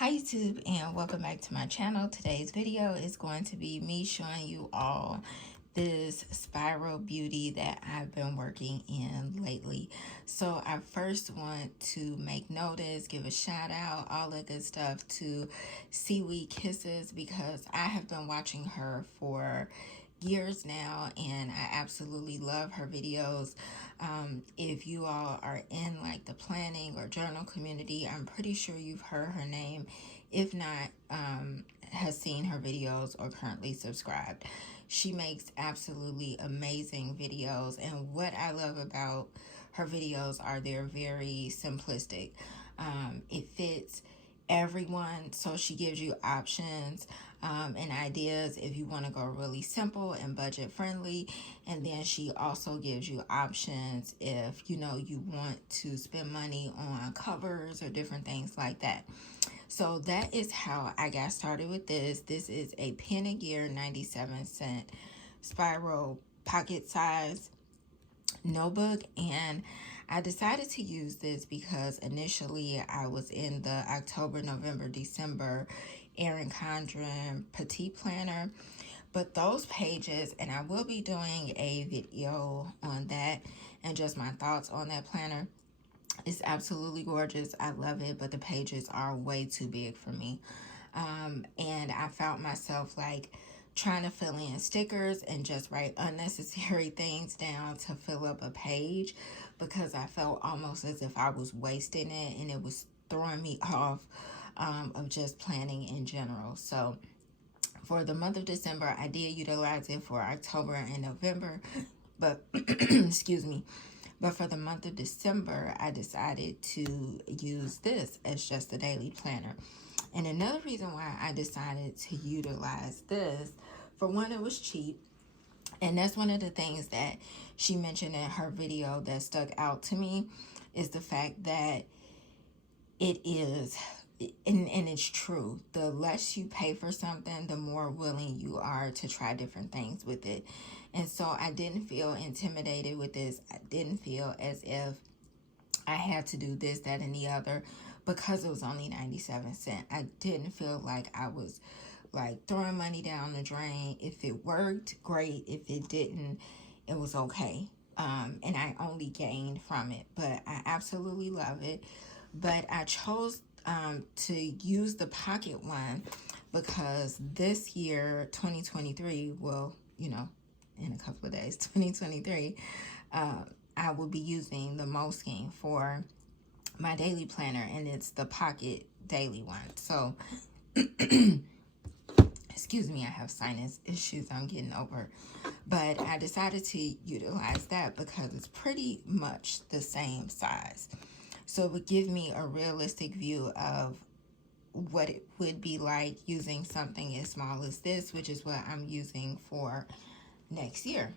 Hi YouTube, and welcome back to my channel. Today's video is going to be me showing you all this spiral beauty that I've been working in lately. So I first want to make notice, give a shout out, all that good stuff to Seaweed Kisses, because I have been watching her for years now and I absolutely love her videos. If you all are in like the planning or journal community, I'm pretty sure you've heard her name. If not, has seen her videos or currently subscribed. She makes absolutely amazing videos, and what I love about her videos are they're very simplistic. It fits everyone, so she gives you options and ideas if you want to go really simple and budget friendly, and then she also gives you options if you know you want to spend money on covers or different things like that. So that is how I got started with this. This is a Pen and Gear 97-cent spiral pocket size notebook, and I decided to use this because initially I was in the October, November, December Erin Condren Petite Planner, but those pages, and I will be doing a video on that and just my thoughts on that planner. It's absolutely gorgeous. I love it, but the pages are way too big for me. And I found myself like trying to fill in stickers and just write unnecessary things down to fill up a page, because I felt almost as if I was wasting it, and it was throwing me off of just planning in general. So for the month of December, I did utilize it for October and November, but excuse me. But for the month of December, I decided to use this as just a daily planner. And another reason why I decided to utilize this, for one, it was cheap. And that's one of the things that she mentioned in her video that stuck out to me, is the fact that it is, and it's true, the less you pay for something, the more willing you are to try different things with it. And so I didn't feel intimidated with this. I didn't feel as if I had to do this, that, and the other because it was only 97 cents. I didn't feel like I was like throwing money down the drain. If it worked, great. If it didn't, it was okay. And I only gained from it, but I absolutely love it. But I chose to use the pocket one because this year, 2023, well, you know, in a couple of days, 2023, I will be using the Moleskine for my daily planner, and it's the pocket daily one. So excuse me, I have sinus issues I'm getting over, but I decided to utilize that because it's pretty much the same size, so it would give me a realistic view of what it would be like using something as small as this, which is what I'm using for next year.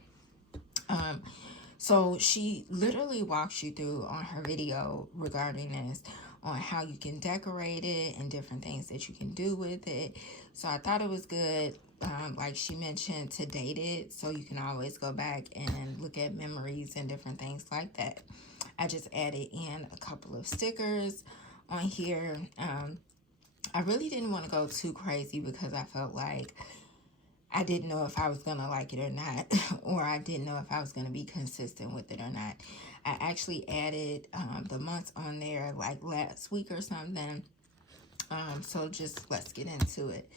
So she literally walks you through on her video regarding this, on how you can decorate it and different things that you can do with it. So I thought it was good, like she mentioned, to date it, so you can always go back and look at memories and different things like that. I just added in a couple of stickers on here. I really didn't want to go too crazy because I felt like I didn't know if I was going to like it or not, or I didn't know if I was going to be consistent with it or not. I actually added the months on there like last week or something. So just let's get into it.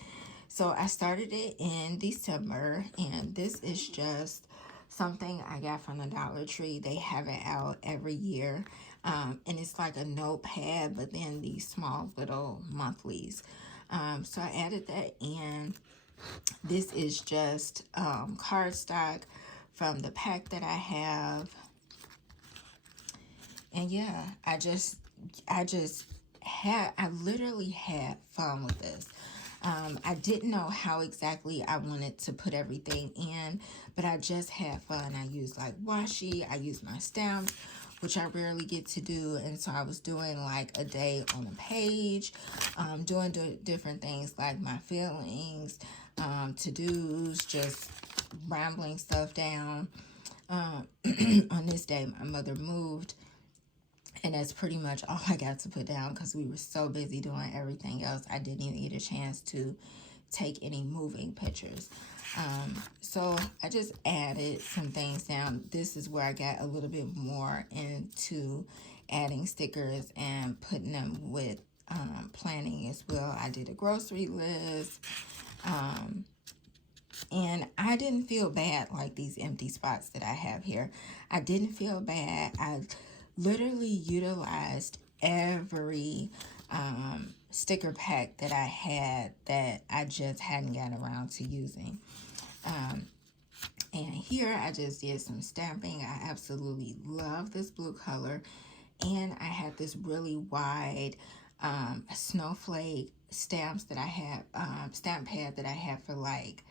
So I started it in December, and this is just something I got from the Dollar Tree. They have it out every year. And it's like a notepad, but then these small little monthlies. So I added that in. This is just cardstock from the pack that I have. And yeah, I literally had fun with this. I didn't know how exactly I wanted to put everything in, but I just had fun. I used like washi, I used my stamps, which I rarely get to do, and so I was doing like a day on a page, doing different things like my feelings, to-dos, just rambling stuff down. On this day, my mother moved, And that's pretty much all I got to put down because we were so busy doing everything else. I didn't even get a chance to take any moving pictures. So I just added some things down. This is where I got a little bit more into adding stickers and putting them with planning as well. I did a grocery list. And I didn't feel bad like these empty spots that I have here. I didn't feel bad. I literally utilized every sticker pack that I had that I just hadn't gotten around to using. And here I just did some stamping. I absolutely love this blue color. And I had this really wide snowflake stamps that I had, stamp pad that I had for like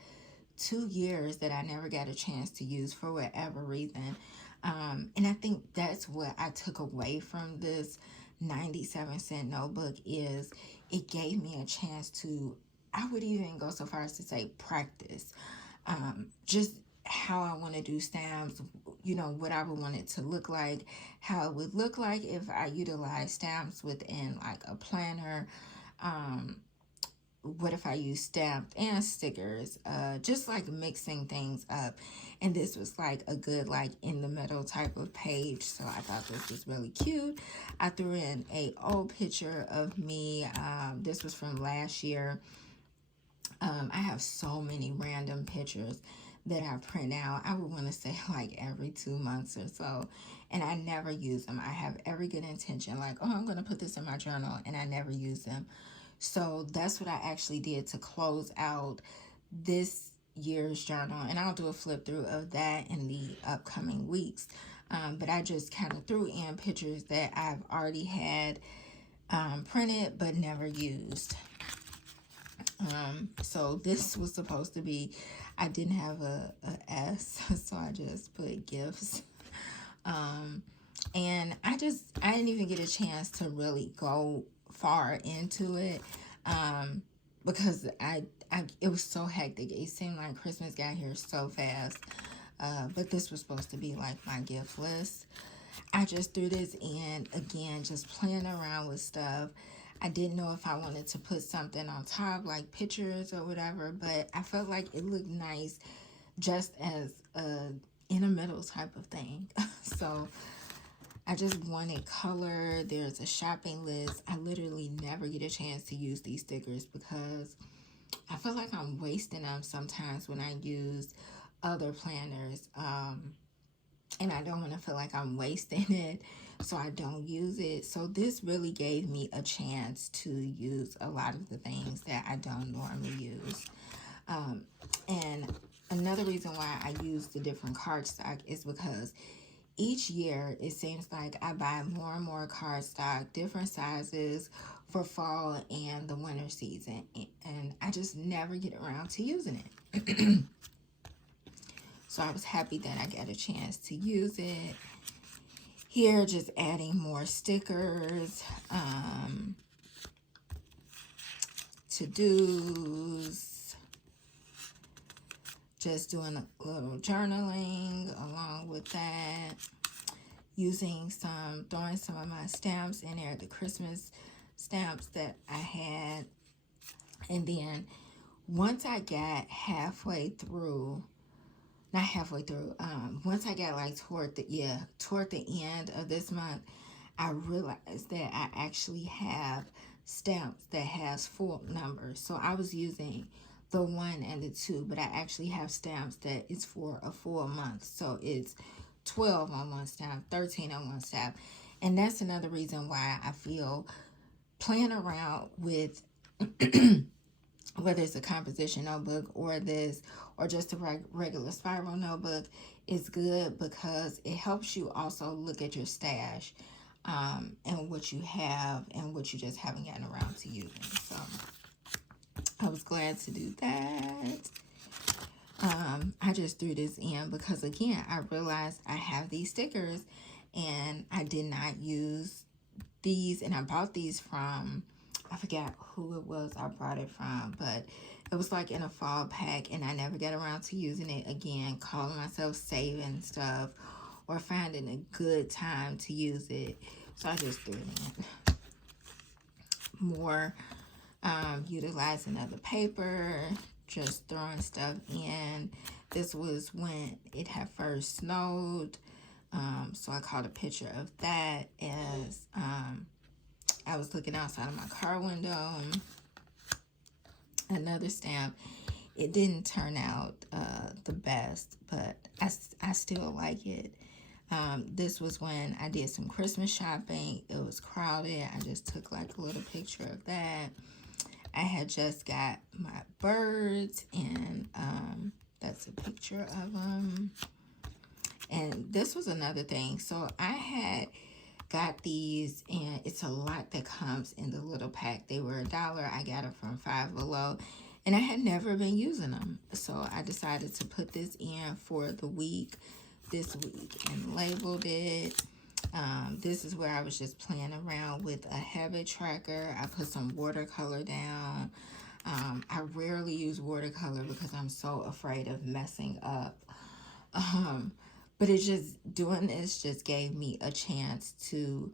2 years that I never got a chance to use for whatever reason. And I think that's what I took away from this 97-cent notebook is it gave me a chance to, I would even go so far as to say practice. Just how I want to do stamps, you know, what I would want it to look like, how it would look like if I utilize stamps within like a planner. What if I use stamped and stickers, just like mixing things up. And this was like a good like in the middle type of page, so I thought this was really cute. I threw in a old picture of me. This was from last year. I have so many random pictures that I print out. I would want to say like every 2 months or so, and I never use them. I have every good intention like, oh, I'm going to put this in my journal, and I never use them. So that's what I actually did to close out this year's journal, and I'll do a flip through of that in the upcoming weeks. But I just kind of threw in pictures that I've already had printed but never used. So this was supposed to be, I didn't have a S, so I just put gifts. And I didn't even get a chance to really go far into it, because it was so hectic. It seemed like Christmas got here so fast. But this was supposed to be like my gift list. I just threw this in again, just playing around with stuff. I didn't know if I wanted to put something on top, like pictures or whatever, but I felt like it looked nice just as a in the middle type of thing. So I just wanted color. There's a shopping list. I literally never get a chance to use these stickers because I feel like I'm wasting them sometimes when I use other planners. And I don't want to feel like I'm wasting it, so I don't use it. So this really gave me a chance to use a lot of the things that I don't normally use. And another reason why I use the different cardstock is because each year it seems like I buy more and more cardstock, different sizes for fall and the winter season, and I just never get around to using it. So I was happy that I got a chance to use it. Here, just adding more stickers, to-dos, just doing a little journaling along with that, throwing some of my stamps in there, the Christmas stamps that I had. And then once I got halfway through, not halfway through, once I got like toward the end of this month, I realized that I actually have stamps that has full numbers. So I was using the 1 and the 2, but I actually have stamps that is for a full month. So it's 12 on one stamp, 13 on one stamp. And that's another reason why I feel playing around with whether it's a composition notebook or this or just a regular spiral notebook is good, because it helps you also look at your stash, and what you have and what you just haven't gotten around to using. So I was glad to do that. I just threw this in because, again, I realized I have these stickers and I did not use these, and I bought these from, I forgot who it was I brought it from, but it was like in a fall pack, and I never got around to using it again, calling myself saving stuff or finding a good time to use it So I just threw it in. More utilizing other paper, just throwing stuff in. This was when it had first snowed. So I caught a picture of that as I was looking outside of my car window. Another stamp. It didn't turn out the best, but I still like it. This was when I did some Christmas shopping. It was crowded. I just took like a little picture of that. I had just got my birds, and that's a picture of them. And this was another thing. So I had got these, and it's a lot that comes in the little pack. They were $1. I got them from Five Below, and I had never been using them. So I decided to put this in for the week, this week, and labeled it. This is where I was just playing around with a habit tracker. I put some watercolor down. I rarely use watercolor because I'm so afraid of messing up. But it just, doing this just gave me a chance to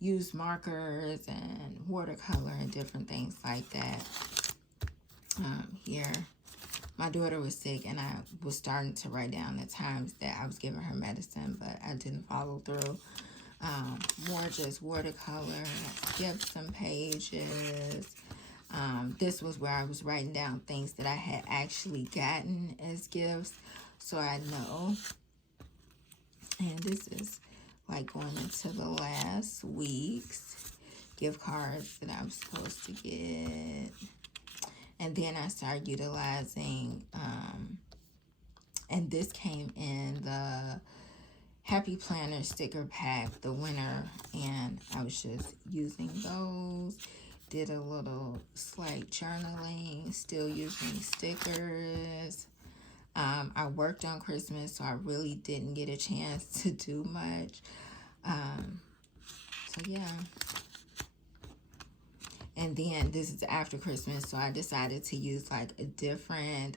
use markers and watercolor and different things like that. Here, my daughter was sick, and I was starting to write down the times that I was giving her medicine, but I didn't follow through. More just watercolor, Gibson pages. This was where I was writing down things that I had actually gotten as gifts, so I know. And this is like going into the last week's gift cards that I'm supposed to get. And then I started utilizing, and this came in the Happy Planner sticker pack, the winner, and I was just using those. Did a little slight journaling, still using stickers. I worked on Christmas, so I really didn't get a chance to do much. So yeah. And then this is after Christmas, so I decided to use like a different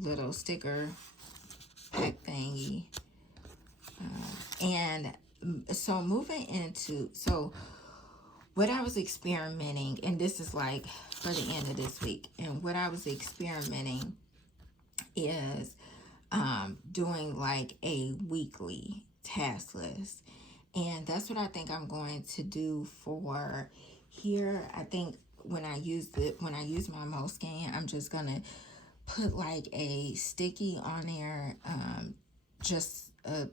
little sticker pack thingy. And so moving into, so what I was experimenting, and this is like for the end of this week, and what I was experimenting is doing like a weekly task list. And that's what I think I'm going to do for here. I think when I use my Moleskine, I'm just gonna put like a sticky on there, just a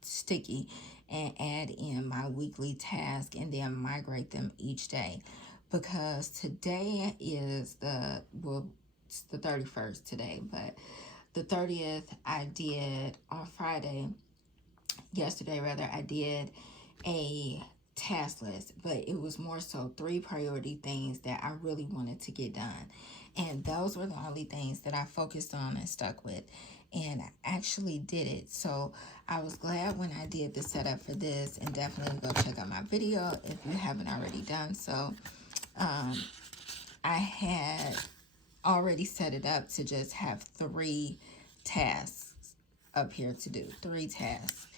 sticky, and add in my weekly task, and then migrate them each day. Because today is it's the 31st today, but the 30th I did on Friday. Yesterday rather, I did a task list, but it was more so 3 priority things that I really wanted to get done, and those were the only things that I focused on and stuck with, and I actually did it. So I was glad when I did the setup for this, and definitely go check out my video if you haven't already done so. I had already set it up to just have 3 tasks up here to do, 3 tasks.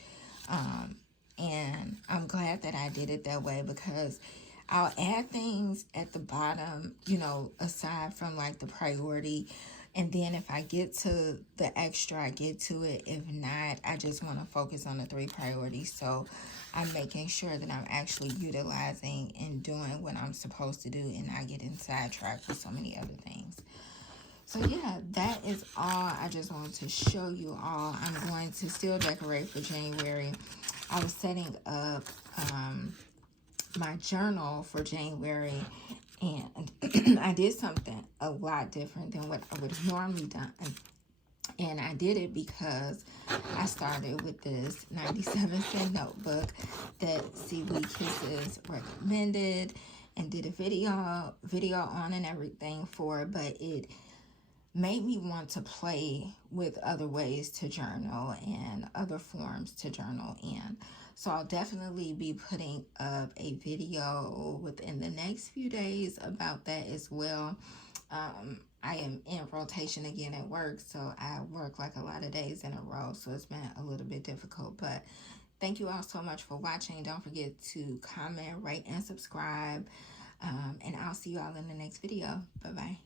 And I'm glad that I did it that way, because I'll add things at the bottom, you know, aside from like the priority. And then if I get to the extra, I get to it. If not, I just want to focus on the 3 priorities. So I'm making sure that I'm actually utilizing and doing what I'm supposed to do, and not getting sidetracked with so many other things. So yeah, that is all I just wanted to show you all. I'm going to still decorate for January. I was setting up my journal for January, and I did something a lot different than what I would have normally done. And I did it because I started with this 97-cent notebook that Seaweed Kisses recommended, and did a video on and everything for it, but it made me want to play with other ways to journal and other forms to journal in. So I'll definitely be putting up a video within the next few days about that as well. I am in rotation again at work, so I work like a lot of days in a row, so it's been a little bit difficult, but Thank you all so much for watching. Don't forget to comment, rate, and subscribe. And I'll see you all in the next video. Bye-bye.